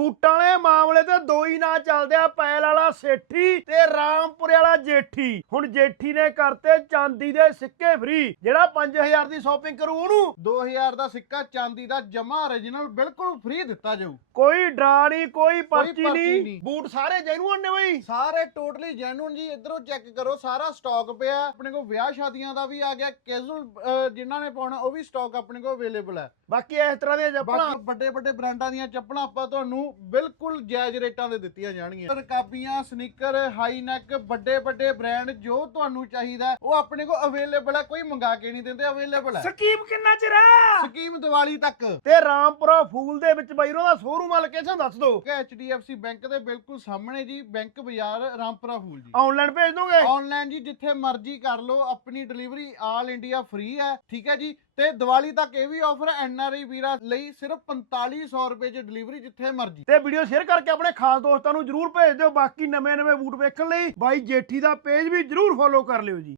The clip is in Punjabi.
ਬੂਟਾਂ ਵਾਲੇ ਮਾਮਲੇ ਤੇ ਦੋ ਹੀ ਨਾਂ ਚੱਲਦੇ ਆ ਪੈਲ ਵਾਲਾ ਸੇਠੀ ਤੇ ਰਾਮਪੁਰੇ ਵਾਲਾ ਜੇਠੀ। ਹੁਣ ਜੇਠੀ ਨੇ ਕਰਤੇ ਚਾਂਦੀ ਦੇ ਸਿੱਕੇ ਫ੍ਰੀ ਜਿਹੜਾ 5000 ਦੀ ਸ਼ਾਪਿੰਗ ਕਰੂ ਉਹਨੂੰ। 2000 ਦਾ ਸਿੱਕਾ ਚਾਂਦੀ ਦਾ ਜਮਾ origignal ਬਿਲਕੁਲ ਫ੍ਰੀ ਦਿੱਤਾ ਜਾਊ। ਕੋਈ ਡਰਾ ਨਹੀਂ ਕੋਈ ਪਰਚੀ ਪਰਚੀ ਨਹੀਂ। ਨਹੀਂ। ਬੂਟ ਸਾਰੇ ਜੈਨੂਅਨ ਨੇ ਬਈ। ਸਾਰੇ ਟੋਟਲੀ ਜੈਨੂਨ ਜੀ ਇਧਰੋਂ ਚੈੱਕ ਕਰੋ ਸਾਰਾ ਸਟਾਕ ਪਿਆ। ਆਪਣੇ ਕੋਲ ਵਿਆਹ ਸ਼ਾਦੀਆਂ ਦਾ ਵੀ ਆ ਗਿਆ ਕੈਜੂਅਲ ਜਿਨ੍ਹਾਂ ਨੇ ਪਾਉਣਾ ਉਹ ਵੀ ਸਟਾਕ ਆਪਣੇ ਕੋਲ ਅਵੇਲੇਬਲ ਹੈ। ਬਾਕੀ ਇਸ ਤਰ੍ਹਾਂ ਦੀਆਂ ਚੱਪਲਾਂ ਬਾਕੀ ਵੱਡੇ ਵੱਡੇ ਬ੍ਰਾਂਡਾਂ ਦੀਆਂ ਚੱਪਲਾਂ ਆਪਾਂ ਤੁਹਾਨੂੰ ਬਿਲਕੁਲ ਜਾਇਜ਼ ਰੇਟਾਂ ਦੇ ਦਿੱਤੀਆਂ ਜਾਣਗੀਆਂ। ਰਕਾਬੀਆਂ ਸਨੀਕਰ ਹਾਈ ਨੈਕ ਵੱਡੇ ਵੱਡੇ ਬ੍ਰਾਂਡ ਜੋ ਤੁਹਾਨੂੰ ਚਾਹੀਦਾ ਉਹ ਆਪਣੇ ਕੋਲ ਅਵੇਲੇਬਲ ਹੈ ਕੋਈ ਮੰਗਾ ਕੇ ਨਹੀਂ ਦਿੰਦੇ ਅਵੇਲੇਬਲ ਹੈ। ਸਕੀਮ ਕਿੰਨਾ ਚਿਰ ਹੈ? ਸਕੀਮ ਦੀਵਾਲੀ ਤੱਕ। ਤੇ ਰਾਮਪੁਰਾ ਫੂਲ ਦੇ ਵਿੱਚ ਬਈ ਉਹਨਾਂ ਦਾ ਸ਼ੋਰੂਮ ਆ ਲੋਕੇਸ਼ਨ ਦੱਸ ਦਿਓ? HDFC ਬੈਂਕ ਦੇ ਬਿਲਕੁਲ ਸਾਹਮਣੇ ਜੀ ਬੈਂਕ ਬਾਜ਼ਾਰ ਰਾਮਪੁਰਾ ਫੂਲ ਜੀ। ਆਨਲਾਈਨ ਭੇਜ ਦੋਗੇ? ਆਨਲਾਈਨ ਜੀ ਜਿੱਥੇ ਮਰਜ਼ੀ ਕਰ ਲਓ ਆਪਣੀ ਡਿਲੀਵਰੀ ਆਲ ਇੰਡੀਆ ਫ੍ਰੀ ਹੈ ਠੀਕ ਹੈ ਜੀ। ਤੇ ਦੀਵਾਲੀ ਤੱਕ ਇਹ ਵੀ ਆਫਰ ਐਨਆਰਆਈ ਵੀਰਾਂ ਲਈ ਸਿਰਫ 4500 ਰੁਪਏ 'ਚ ਡਿਲੀਵਰੀ ਜਿੱਥੇ ਮਰਜ਼ੀ। ਤੇ ਵੀਡੀਓ ਸ਼ੇਅਰ ਕਰਕੇ ਆਪਣੇ ਖਾਸ ਦੋਸਤਾਂ ਨੂੰ ਜਰੂਰ ਭੇਜ ਦਿਓ। ਬਾਕੀ ਨਵੇਂ ਨਵੇਂ ਬੂਟ ਵੇਖਣ ਲਈ ਬਾਈ ਜੇਠੀ ਦਾ ਪੇਜ ਵੀ ਜਰੂਰ ਫੋਲੋ ਕਰ ਲਿਓ ਜੀ।